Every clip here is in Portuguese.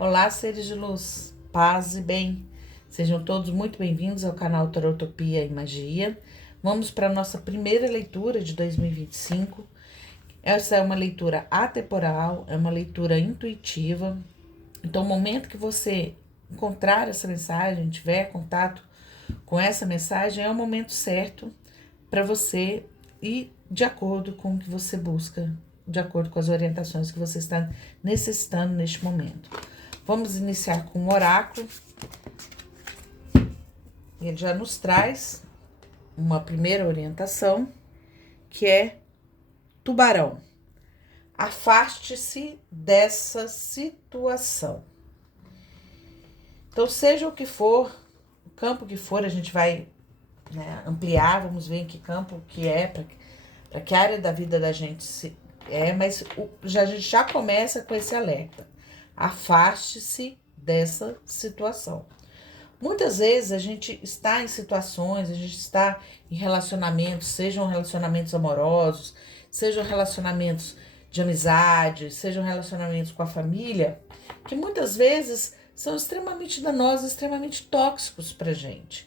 Olá, seres de luz, paz e bem. Sejam todos muito bem-vindos ao canal Tarotopia e Magia. Vamos para a nossa primeira leitura de 2025. Essa é uma leitura atemporal, é uma leitura intuitiva. Então, o momento que você encontrar essa mensagem, tiver contato com essa mensagem, é o momento certo para você ir de acordo com o que você busca, de acordo com as orientações que você está necessitando neste momento. Vamos iniciar com o oráculo. Ele já nos traz uma primeira orientação, que é Tubarão. Afaste-se dessa situação. Então, seja o que for, o campo que for, a gente vai ampliar, vamos ver em que campo que é, para que área da vida da gente mas a gente já começa com esse alerta. Afaste-se dessa situação. Muitas vezes a gente está em situações, a gente está em relacionamentos, sejam relacionamentos amorosos, sejam relacionamentos de amizade, sejam relacionamentos com a família, que muitas vezes são extremamente danosos, extremamente tóxicos pra gente.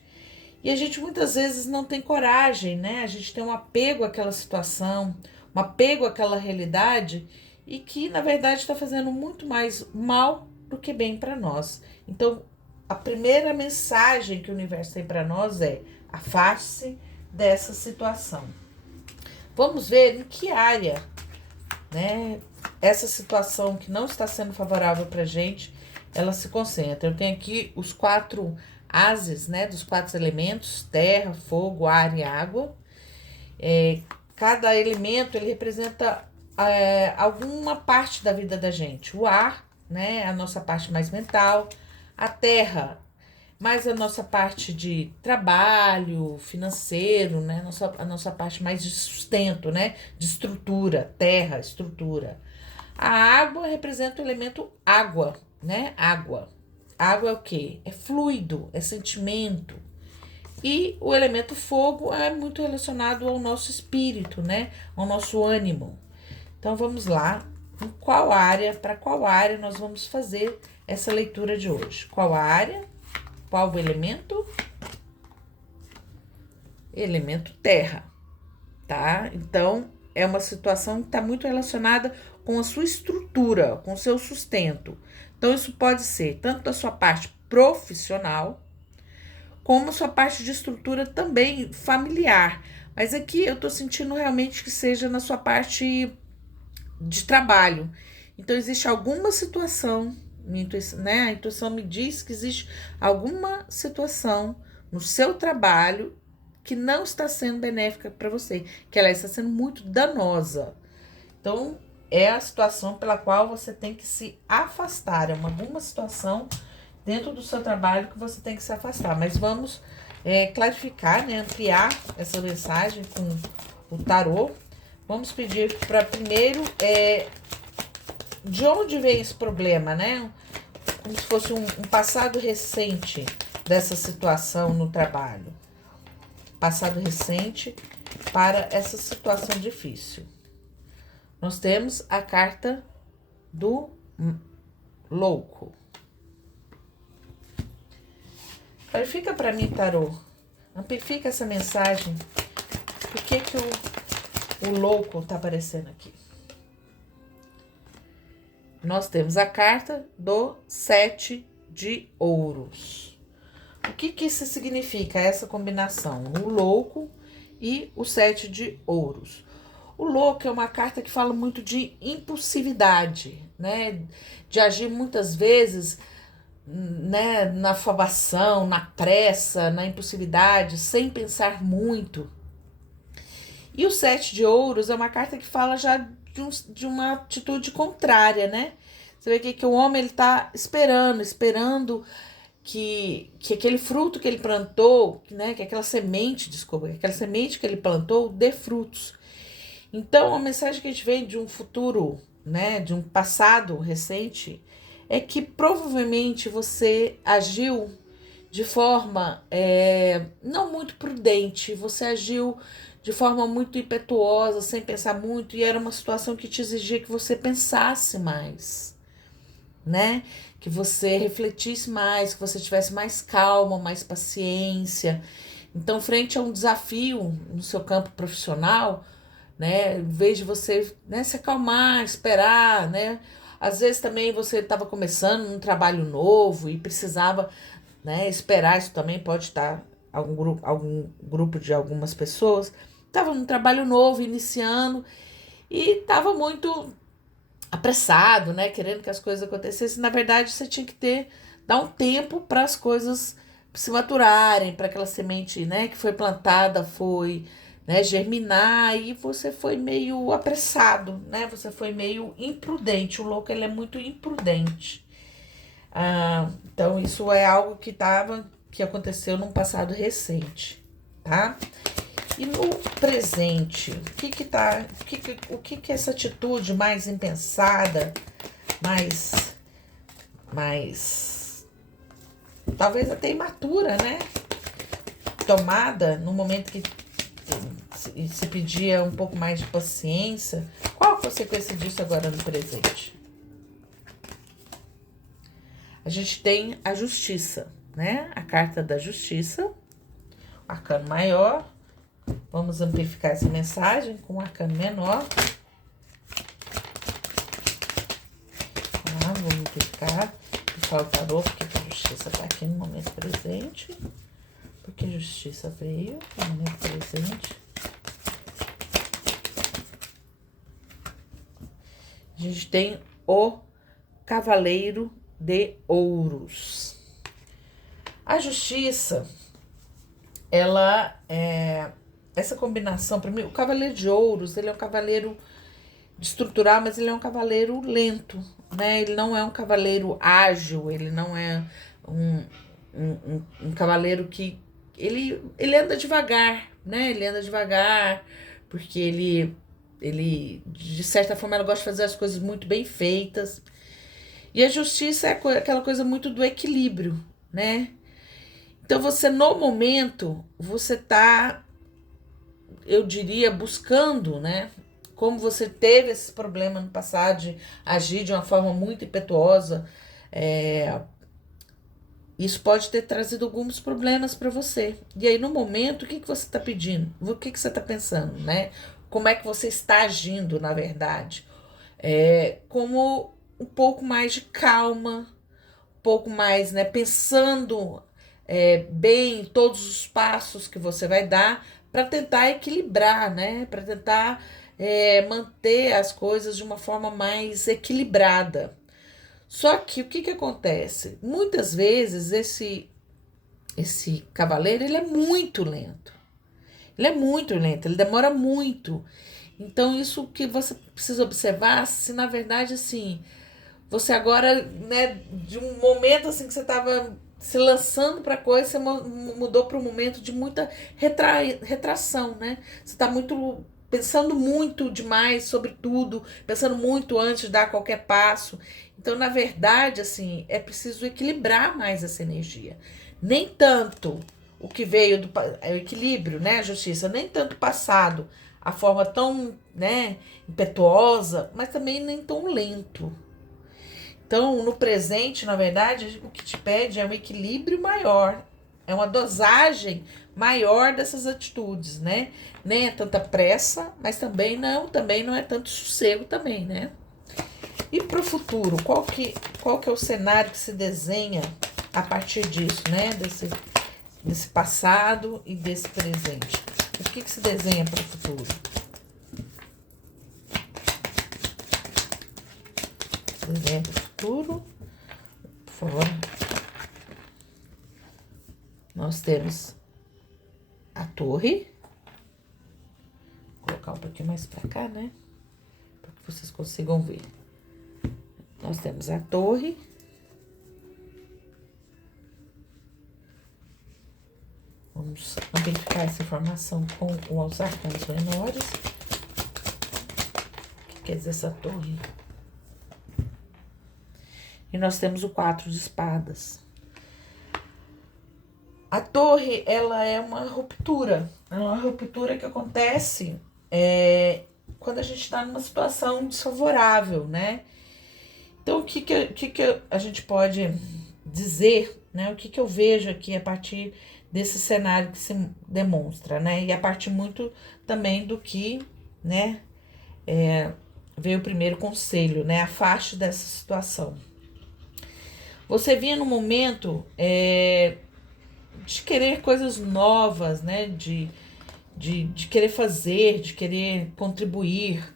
E a gente muitas vezes não tem coragem, né? A gente tem um apego àquela situação, um apego àquela realidade e que, na verdade, está fazendo muito mais mal do que bem para nós. Então, a primeira mensagem que o universo tem para nós é: afaste-se dessa situação. Vamos ver em que área, né, essa situação que não está sendo favorável para a gente, ela se concentra. Eu tenho aqui os 4 ases, né, dos 4 elementos: terra, fogo, ar e água. Cada elemento ele representa alguma parte da vida da gente. O ar, né, a nossa parte mais mental. A terra, mais a nossa parte de trabalho financeiro, né, a nossa parte mais de sustento, né, de estrutura. Terra, estrutura. A água representa o elemento água, né, água. Água é o quê? É fluido, é sentimento. E o elemento fogo é muito relacionado ao nosso espírito, né? Ao nosso ânimo. Então vamos lá. Para qual área nós vamos fazer essa leitura de hoje? Qual a área? Qual o elemento? Elemento terra, tá? Então é uma situação que está muito relacionada com a sua estrutura, com o seu sustento. Então isso pode ser tanto da sua parte profissional, como a sua parte de estrutura também familiar. Mas aqui eu tô sentindo realmente que seja na sua parte de trabalho. Então, existe alguma situação, né? A intuição me diz que existe alguma situação no seu trabalho que não está sendo benéfica para você, que ela está sendo muito danosa. Então, é a situação pela qual você tem que se afastar. É alguma situação dentro do seu trabalho que você tem que se afastar. Mas vamos clarificar, né, ampliar essa mensagem com o tarô. Vamos pedir para primeiro de onde vem esse problema, né? Como se fosse um passado recente dessa situação no trabalho. Passado recente para essa situação difícil. Nós temos a carta do louco. Clarifica para mim, tarô. Amplifica essa mensagem. Por que o louco tá aparecendo aqui? Nós temos a carta do 7 de ouros. O que isso significa, essa combinação? O louco e o 7 de ouros. O louco é uma carta que fala muito de impulsividade, né? De agir muitas vezes, né, na afobação, na pressa, na impulsividade, sem pensar muito. E o 7 de ouros é uma carta que fala já de uma atitude contrária, né? Você vê que o homem ele tá esperando que aquele fruto que ele plantou, né, que aquela semente que ele plantou dê frutos. Então, a mensagem que a gente vê de um futuro, né, de um passado recente, é que provavelmente você agiu de forma não muito prudente, você agiu de forma muito impetuosa, sem pensar muito, e era uma situação que te exigia que você pensasse mais. né? Que você refletisse mais, que você tivesse mais calma, mais paciência. Então, frente a um desafio no seu campo profissional, né? Em vez de você, né, se acalmar, esperar, né? Às vezes também você estava começando um trabalho novo e precisava, né, esperar. Isso também pode estar algum grupo de algumas pessoas. Estava num trabalho novo, iniciando, e estava muito apressado, né? Querendo que as coisas acontecessem. Na verdade, você tinha que dar um tempo para as coisas se maturarem, para aquela semente, né, que foi plantada, foi, né, germinar, e você foi meio apressado, né? Você foi meio imprudente. O louco, ele é muito imprudente. Então isso é algo que aconteceu num passado recente, tá? E no presente, o que é essa atitude mais impensada, mais talvez até imatura, né? Tomada no momento que se pedia um pouco mais de paciência. Qual a consequência disso agora no presente? A gente tem a justiça, né? A carta da justiça, o arcano maior. Vamos amplificar essa mensagem com um arcano menor. Vou amplificar e falar o tarô, porque a justiça está aqui no momento presente. Porque a justiça veio no momento presente. A gente tem o Cavaleiro de Ouros. A justiça, ela é essa combinação. Para mim, o Cavaleiro de Ouros, ele é um cavaleiro estrutural, mas ele é um cavaleiro lento, né? Ele não é um cavaleiro ágil, ele não é um cavaleiro que ele anda devagar, né? Ele anda devagar, porque ele de certa forma, ela gosta de fazer as coisas muito bem feitas. E a justiça é aquela coisa muito do equilíbrio, né? Então você, no momento, você tá, eu diria, buscando, né? Como você teve esse problema no passado de agir de uma forma muito impetuosa, isso pode ter trazido alguns problemas para você. E aí, no momento, o que você está pedindo? O que você está pensando, né? Como é que você está agindo, na verdade? Como um pouco mais de calma, um pouco mais, né? Pensando bem todos os passos que você vai dar para tentar equilibrar, né? Para tentar manter as coisas de uma forma mais equilibrada. Só que o que acontece? Muitas vezes esse cavaleiro, ele é muito lento. Ele é muito lento, ele demora muito. Então, isso que você precisa observar, se na verdade, assim, você agora, né, de um momento assim que você estava se lançando para coisa, você mudou para um momento de muita retração, né? Você está muito pensando muito demais sobre tudo, pensando muito antes de dar qualquer passo. Então, na verdade, assim, é preciso equilibrar mais essa energia. Nem tanto o que veio do o equilíbrio, né, a justiça, nem tanto o passado, a forma tão, né, impetuosa, mas também nem tão lento. Então, no presente, na verdade, o que te pede é um equilíbrio maior, é uma dosagem maior dessas atitudes, né? Nem é tanta pressa, mas também não é tanto sossego também, né? E para o futuro, qual que é o cenário que se desenha a partir disso, né? Desse passado e desse presente? O que se desenha para o futuro? Desenha para o futuro. Fora. Nós temos a torre. Vou colocar um pouquinho mais para cá, né? Para que vocês consigam ver. Nós temos a torre. Vamos amplificar essa informação com os arcanos menores. O que quer dizer essa torre? E nós temos o 4 de espadas. A torre, ela é uma ruptura. É uma ruptura que acontece quando a gente está numa situação desfavorável, né? Então, o que que a gente pode dizer, né? O que que eu vejo aqui a partir desse cenário que se demonstra, né? E a partir muito também do que, né, veio o primeiro conselho, né? Afaste dessa situação. Você vinha no momento de querer coisas novas, né? De querer fazer, de querer contribuir.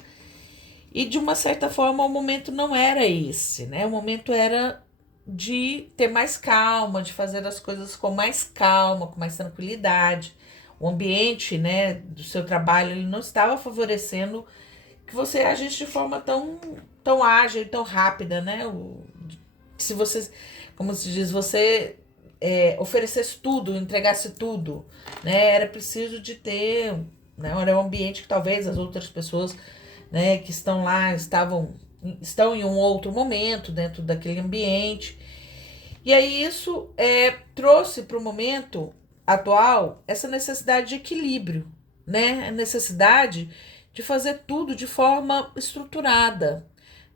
E de uma certa forma o momento não era esse, né? O momento era de ter mais calma, de fazer as coisas com mais calma, com mais tranquilidade. O ambiente, né, do seu trabalho, ele não estava favorecendo que você agisse de forma tão ágil, tão rápida, né? Se você, como se diz, você oferecesse tudo, entregasse tudo, né? Era preciso de ter, né? Era um ambiente que talvez as outras pessoas, né, que estão lá estão em um outro momento dentro daquele ambiente. E aí isso trouxe para o momento atual essa necessidade de equilíbrio, né? A necessidade de fazer tudo de forma estruturada,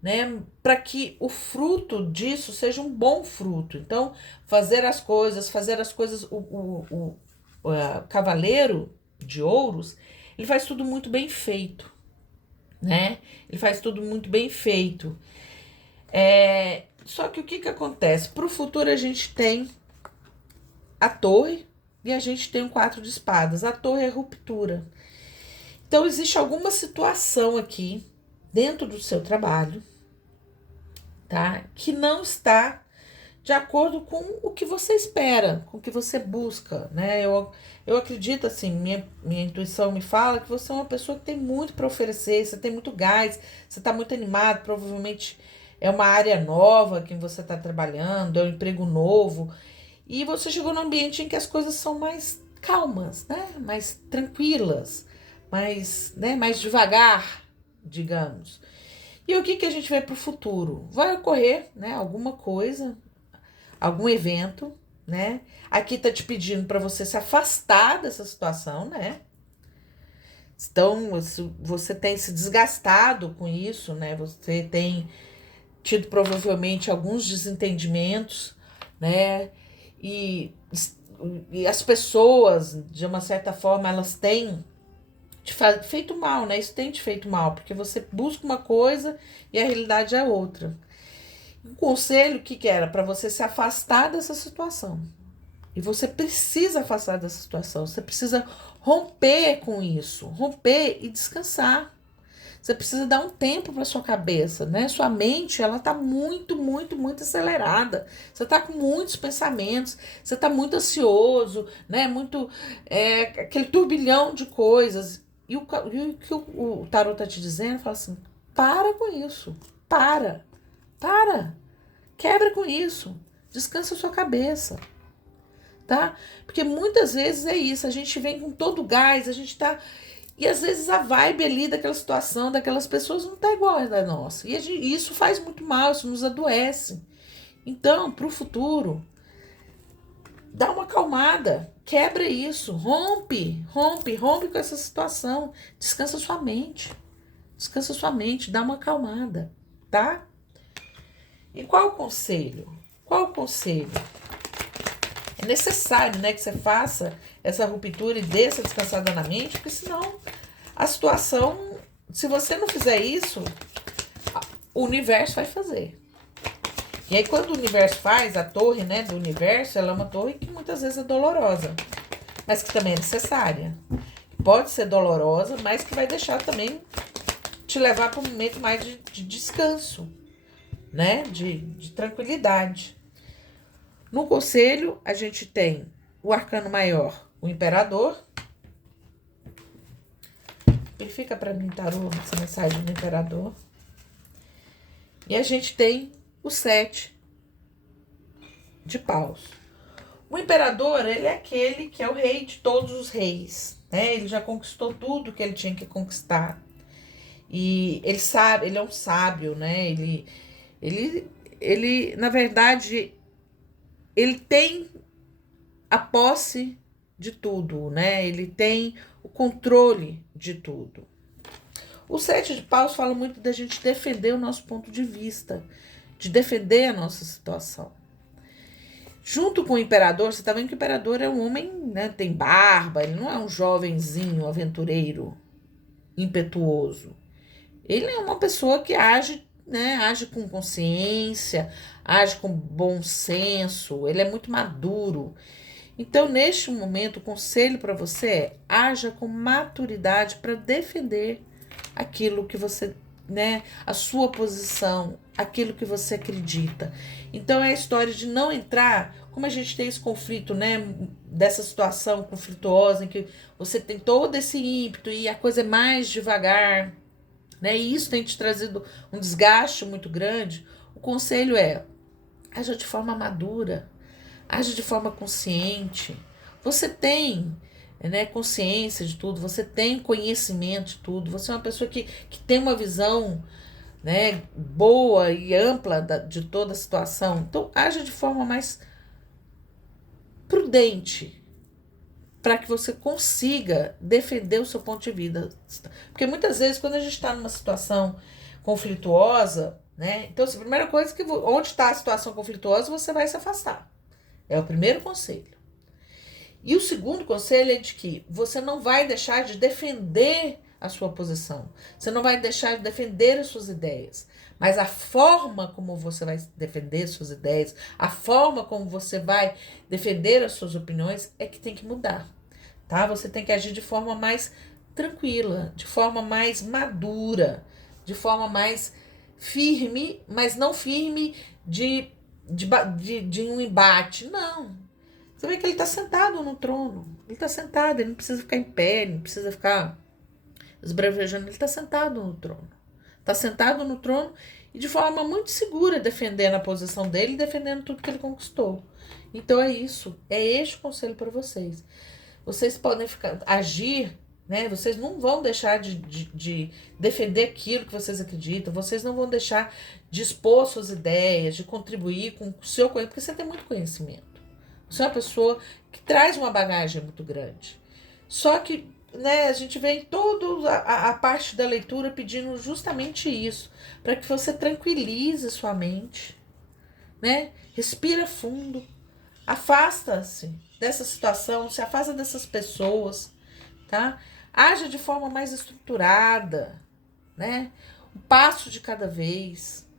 né? Para que o fruto disso seja um bom fruto. Então, fazer as coisas, o cavaleiro de ouros, ele faz tudo muito bem feito, né? Ele faz tudo muito bem feito. Só que o que que acontece? Para o futuro a gente tem a torre e a gente tem um 4 de espadas. A torre é ruptura. Então existe alguma situação aqui dentro do seu trabalho, tá? Que não está de acordo com o que você espera, com o que você busca, né? Eu acredito, assim, minha intuição me fala que você é uma pessoa que tem muito para oferecer, você tem muito gás, você está muito animado, provavelmente é uma área nova que você está trabalhando, é um emprego novo, e você chegou num ambiente em que as coisas são mais calmas, né? Mais tranquilas, mais devagar, digamos. E o que que a gente vê para o futuro? Vai ocorrer, né, alguma coisa, algum evento, né? Aqui tá te pedindo para você se afastar dessa situação, né? Então, você tem se desgastado com isso, né? Você tem tido provavelmente alguns desentendimentos, né? E, e as pessoas, de uma certa forma, elas têm feito mal, né? Isso tem te feito mal, porque você busca uma coisa e a realidade é outra. O conselho que era para você se afastar dessa situação. E você precisa afastar dessa situação. Você precisa romper com isso, romper e descansar. Você precisa dar um tempo para sua cabeça, né? Sua mente, ela tá muito, muito, muito acelerada. Você tá com muitos pensamentos, você tá muito ansioso, né? Muito aquele turbilhão de coisas. E o que o tarot tá te dizendo, fala assim: para com isso. Para. Quebra com isso. Descansa sua cabeça, tá? Porque muitas vezes é isso, a gente vem com todo o gás, a gente tá. E às vezes a vibe ali daquela situação, daquelas pessoas não tá igual a da nossa. E isso faz muito mal, isso nos adoece. Então, pro futuro, dá uma acalmada, quebra isso, rompe com essa situação. Descansa sua mente, dá uma acalmada, tá? E qual o conselho? Qual o conselho? É necessário, né, que você faça essa ruptura e desça descansada na mente, porque senão a situação, se você não fizer isso, o universo vai fazer. E aí quando o universo faz, a torre, né, do universo, ela é uma torre que muitas vezes é dolorosa, mas que também é necessária. Pode ser dolorosa, mas que vai deixar também te levar para um momento mais de descanso, né, de tranquilidade. No conselho, a gente tem o arcano maior, o imperador. Verifica para mim, tarô, essa mensagem do imperador. E a gente tem o 7 de paus. O imperador, ele é aquele que é o rei de todos os reis, né? Ele já conquistou tudo que ele tinha que conquistar. E ele sabe, ele é um sábio, né? Ele na verdade, ele tem a posse de tudo, né? Ele tem o controle de tudo. O 7 de paus fala muito da gente defender o nosso ponto de vista, de defender a nossa situação. Junto com o imperador, você tá vendo que o imperador é um homem, né, tem barba, ele não é um jovenzinho aventureiro, impetuoso. Ele é uma pessoa que age, né, age com consciência, age com bom senso, ele é muito maduro. Então, neste momento, o conselho para você é: haja com maturidade para defender aquilo que você, né, a sua posição, aquilo que você acredita. Então, é a história de não entrar, como a gente tem esse conflito, né, dessa situação conflituosa em que você tem todo esse ímpeto e a coisa é mais devagar, né, e isso tem te trazido um desgaste muito grande. O conselho é: haja de forma madura, age de forma consciente. Você tem, né, consciência de tudo, você tem conhecimento de tudo, você é uma pessoa que tem uma visão, né, boa e ampla de toda a situação. Então, age de forma mais prudente para que você consiga defender o seu ponto de vista. Porque muitas vezes, quando a gente está numa situação conflituosa, né, então, assim, a primeira coisa é que onde está a situação conflituosa, você vai se afastar. É o primeiro conselho. E o segundo conselho é de que você não vai deixar de defender a sua posição. Você não vai deixar de defender as suas ideias. Mas a forma como você vai defender suas ideias, a forma como você vai defender as suas opiniões é que tem que mudar. Tá? Você tem que agir de forma mais tranquila, de forma mais madura, de forma mais firme, mas não firme de um embate. Não. Você vê que ele está sentado no trono. Ele está sentado, ele não precisa ficar em pé, ele não precisa ficar esbravejando. Ele está sentado no trono. Está sentado no trono e de forma muito segura defendendo a posição dele e defendendo tudo que ele conquistou. Então é isso. É este o conselho para vocês. Vocês podem agir, né? Vocês não vão deixar de defender aquilo que vocês acreditam. Vocês não vão deixar de expor suas ideias, de contribuir com o seu conhecimento, porque você tem muito conhecimento. Você é uma pessoa que traz uma bagagem muito grande. Só que, né, a gente vê em toda a parte da leitura pedindo justamente isso, para que você tranquilize sua mente, né? Respira fundo, afasta-se dessa situação, se afasta dessas pessoas, tá? Haja de forma mais estruturada, né? Um passo de cada vez.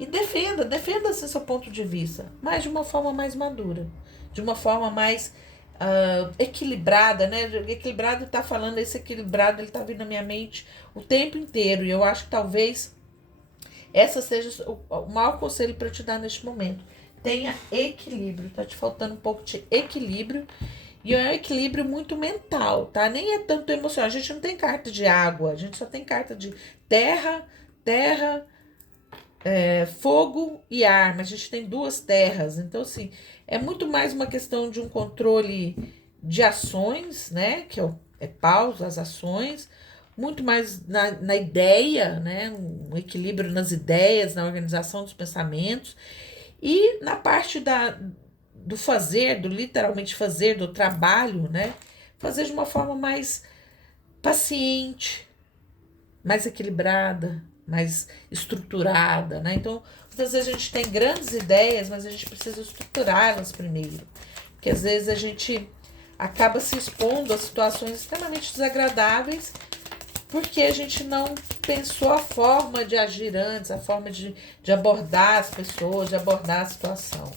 E defenda seu ponto de vista, mas de uma forma mais madura, de uma forma mais equilibrada, né? Equilibrado tá falando, esse equilibrado ele tá vindo na minha mente o tempo inteiro, e eu acho que talvez essa seja o maior conselho para eu te dar neste momento. Tenha equilíbrio, tá te faltando um pouco de equilíbrio, e é um equilíbrio muito mental, tá? Nem é tanto emocional, a gente não tem carta de água, a gente só tem carta de terra, fogo e ar, mas a gente tem duas terras, então assim, é muito mais uma questão de um controle de ações, né, que é pausa, as ações, muito mais na ideia, né, um equilíbrio nas ideias, na organização dos pensamentos, e na parte do fazer, do literalmente fazer, do trabalho, né, fazer de uma forma mais paciente, mais equilibrada, mais estruturada, né? Então, muitas vezes a gente tem grandes ideias, mas a gente precisa estruturá-las primeiro. Porque às vezes a gente acaba se expondo a situações extremamente desagradáveis porque a gente não pensou a forma de agir antes, a forma de abordar as pessoas, de abordar a situação.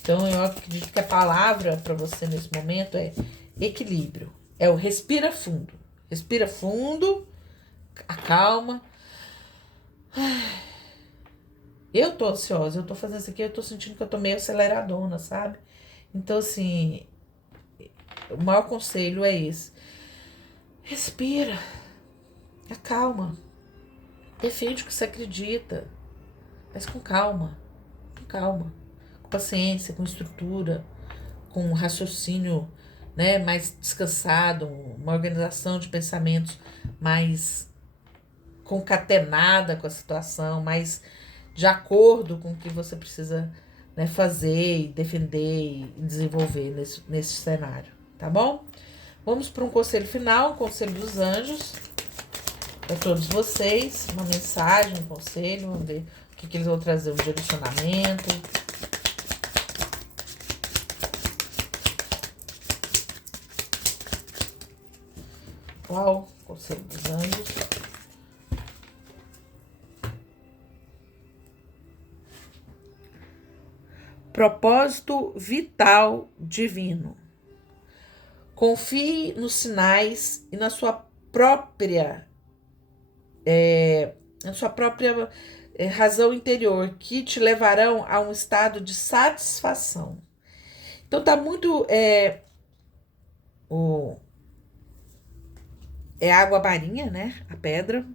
Então, eu acredito que a palavra para você nesse momento é equilíbrio. É o respira fundo. Respira fundo, acalma. Eu tô ansiosa, eu tô fazendo isso aqui, eu tô sentindo que eu tô meio aceleradona, sabe? Então, assim, o maior conselho é esse. Respira, acalma, defende o que você acredita, mas com calma, com paciência, com estrutura, com um raciocínio, né, mais descansado, uma organização de pensamentos mais concatenada com a situação, mais de acordo com o que você precisa, né, fazer e defender e desenvolver nesse cenário, tá bom? Vamos para um conselho final, um conselho dos anjos, para todos vocês, uma mensagem, um conselho, vamos ver o que eles vão trazer? Um direcionamento. Qual? Conselho dos Anjos. Propósito vital divino. Confie nos sinais e na sua própria razão interior, que te levarão a um estado de satisfação. Então tá muito água marinha, né? A pedra.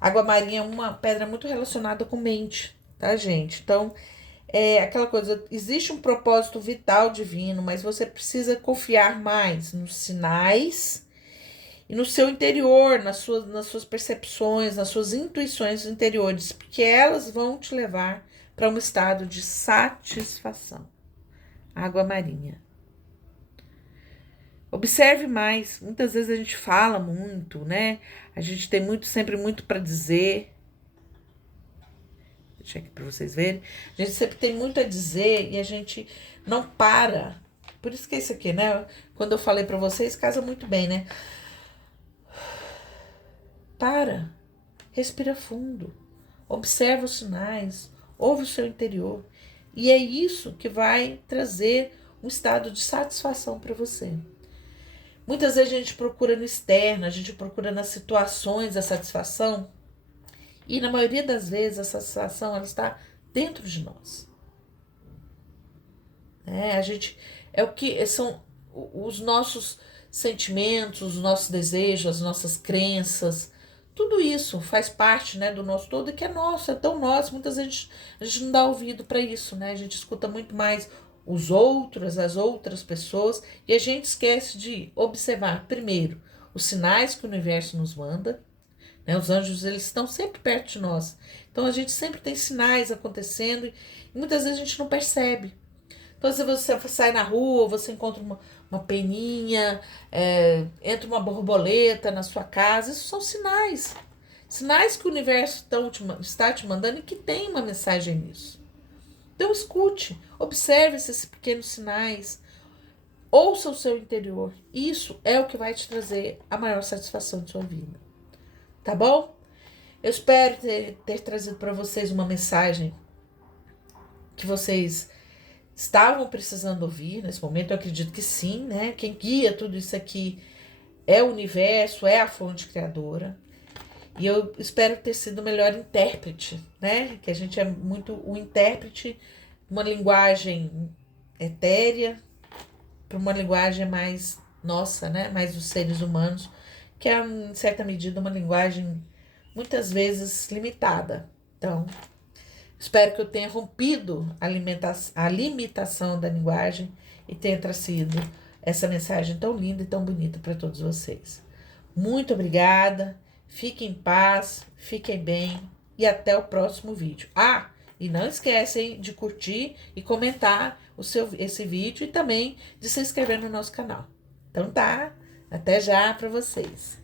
Água marinha é uma pedra muito relacionada com mente, tá, gente? Então aquela coisa, existe um propósito vital divino, mas você precisa confiar mais nos sinais e no seu interior, nas suas percepções, nas suas intuições interiores, porque elas vão te levar para um estado de satisfação. Água marinha. Observe mais. Muitas vezes a gente fala muito, né? A gente tem sempre muito para dizer. Deixa aqui para vocês verem. A gente sempre tem muito a dizer e a gente não para. Por isso que é isso aqui, né? Quando eu falei para vocês, casa muito bem, né? Para. Respira fundo. Observa os sinais. Ouve o seu interior. E é isso que vai trazer um estado de satisfação para você. Muitas vezes a gente procura no externo, a gente procura nas situações a satisfação. E na maioria das vezes a satisfação ela está dentro de nós. É o que são os nossos sentimentos, os nossos desejos, as nossas crenças. Tudo isso faz parte, né, do nosso todo, que é nosso, é tão nosso. Muitas vezes a gente não dá ouvido para isso, né? A gente escuta muito mais os outros, as outras pessoas, e a gente esquece de observar, primeiro, os sinais que o universo nos manda, né? Os anjos, eles estão sempre perto de nós. Então, a gente sempre tem sinais acontecendo e muitas vezes a gente não percebe. Então, se você sai na rua, você encontra uma peninha, entra uma borboleta na sua casa, isso são sinais. Sinais que o universo está te mandando e que tem uma mensagem nisso. Então, escute, observe esses pequenos sinais, ouça o seu interior. Isso é o que vai te trazer a maior satisfação de sua vida. Tá bom? Eu espero ter trazido para vocês uma mensagem que vocês estavam precisando ouvir nesse momento. Eu acredito que sim, né? Quem guia tudo isso aqui é o universo, é a fonte criadora. E eu espero ter sido o melhor intérprete, né? Que a gente é muito o intérprete, uma linguagem etérea, para uma linguagem mais nossa, né? Mais dos seres humanos, que é, em certa medida, uma linguagem muitas vezes limitada. Então, espero que eu tenha rompido a limitação da linguagem e tenha trazido essa mensagem tão linda e tão bonita para todos vocês. Muito obrigada, fiquem em paz, fiquem bem e até o próximo vídeo. E não esquecem de curtir e comentar esse vídeo e também de se inscrever no nosso canal. Então tá, até já para vocês.